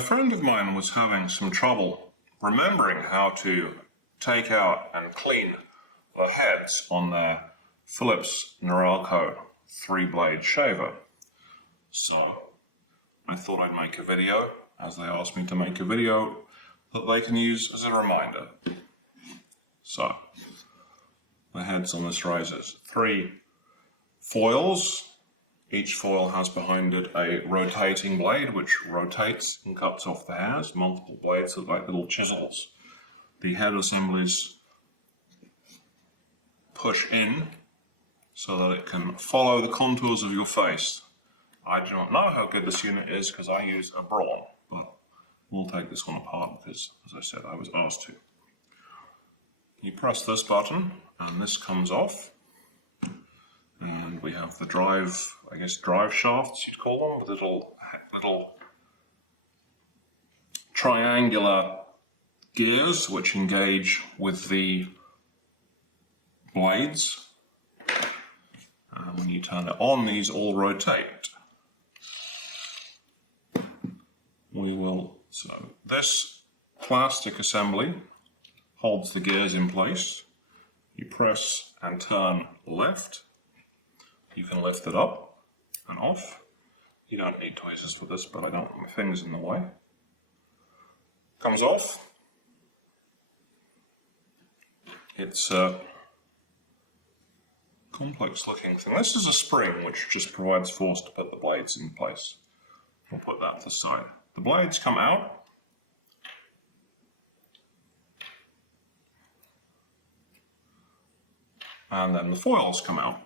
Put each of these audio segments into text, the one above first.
A friend of mine was having some trouble remembering how to take out and clean the heads on their Philips Norelco 3-blade shaver. So I thought I'd make a video, as they asked me to make a video, that they can use as a reminder. So the heads on this razor is 3 foils. Each foil has behind it a rotating blade which rotates and cuts off the hairs. Multiple blades look like little chisels. The head assemblies push in so that it can follow the contours of your face. I do not know how good this unit is because I use a brawn, but we'll take this one apart because, as I said, I was asked to. You press this button and this comes off. And we have the drive shafts you'd call them, with little triangular gears which engage with the blades. And when you turn it on, these all rotate. So this plastic assembly holds the gears in place. You press and turn left. You can lift it up and off. You don't need tweezers for this, but I don't want my fingers in the way. Comes off. It's a complex looking thing. This is a spring which just provides force to put the blades in place. We'll put that to the side. The blades come out. And then the foils come out.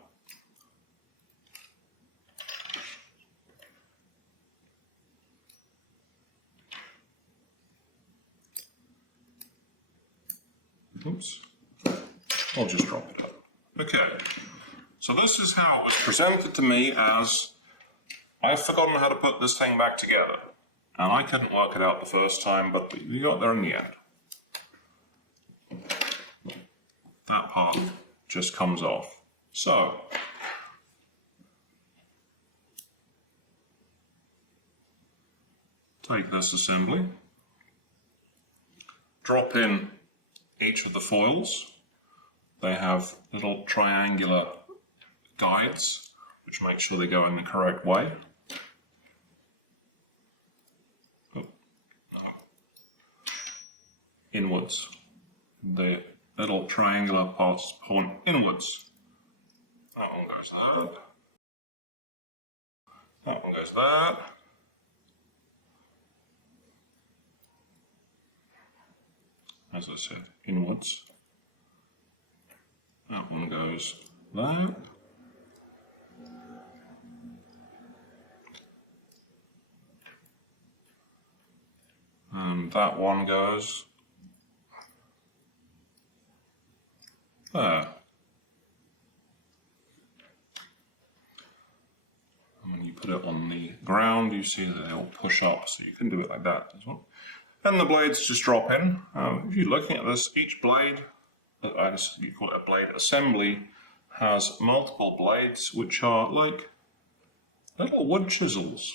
Oops, I'll just drop it up. Okay, so this is how it was presented to me as I've forgotten how to put this thing back together. And I couldn't work it out the first time, but we got there in the end. That part just comes off. So, take this assembly, drop in each of the foils. They have little triangular guides which make sure they go in the correct way. Inwards. The little triangular parts point inwards. That one goes there. That one goes there. As I said, inwards. That one goes there. And that one goes there. And when you put it on the ground, you see that they'll push up, so you can do it like that as well. And the blades just drop in. If you're looking at this, each blade, you call it a blade assembly, has multiple blades which are like little wood chisels.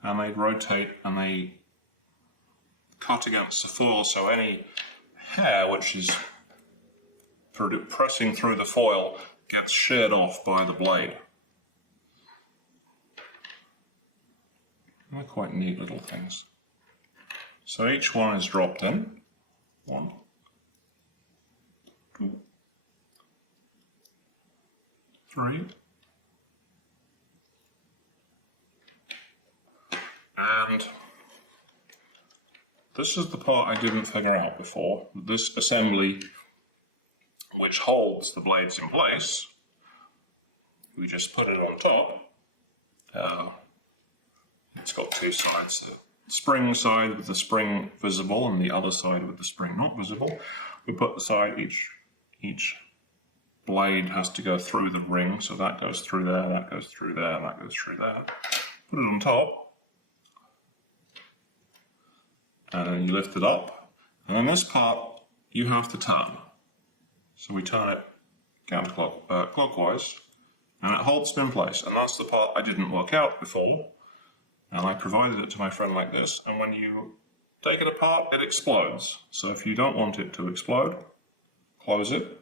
And they rotate and they cut against the foil, so any hair which is pressing through the foil gets sheared off by the blade. They're quite neat little things. So each one is dropped in. 1, 2, 3. And this is the part I didn't figure out before. This assembly, which holds the blades in place, we just put it on top. It's got 2 sides. The spring side with the spring visible and the other side with the spring not visible. We put the side, each blade has to go through the ring, so that goes through there, that goes through there, that goes through there. Put it on top, and then you lift it up, and then this part you have to turn. So we turn it counterclockwise, and it holds it in place, and that's the part I didn't work out before. And I provided it to my friend like this, and when you take it apart, it explodes. So if you don't want it to explode, close it.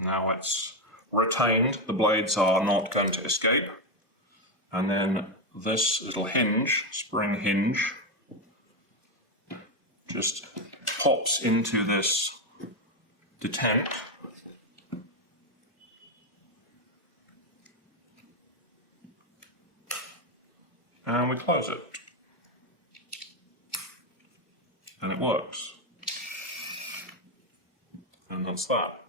Now it's retained, the blades are not going to escape. And then this little hinge, spring hinge, just pops into this detent. And we close it. And it works. And that's that.